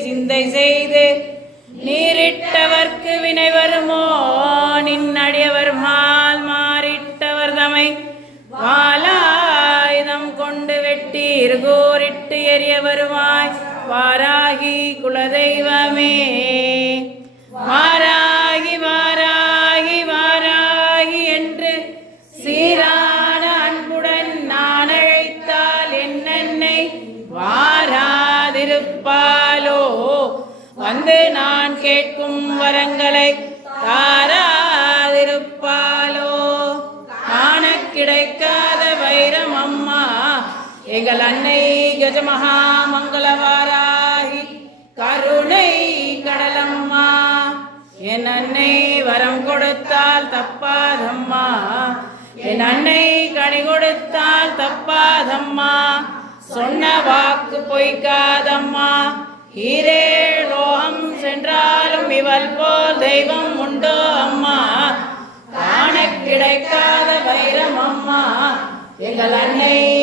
சிந்தை செய்து நீரிட்டவர்க்கு வினை வருமோ? நின் அடியவர் மால் மாறிட்டவர் தமை. வாலாயுதம் கொண்டு வெட்டி இருகோரிட்டு எரிய வருவாய் வாராகி குலதெய்வமே. வாராகி வாராகி வாராகி என்று சீரான அன்புடன் நான் அழைத்தால் என்னென்னை? வாராதிருப்பார். வந்து நான் கேட்கும் வரங்களை தாராதிருப்பாலோ காண கிடைக்காத வைரம் அம்மா எங்கள் அன்னை கஜமகா மங்களவாராகி கருணை கடலம்மா என் அன்னை வரம் கொடுத்தால் தப்பாதம்மா என் அன்னை கனி கொடுத்தால் தப்பாதம்மா சொன்ன வாக்கு பொய்க்காதம்மா ஹீரே இவள் போல் தெய்வம் உண்டோ அம்மா? காண கிடைக்காத வைரம் அம்மா. எங்கள் அன்னை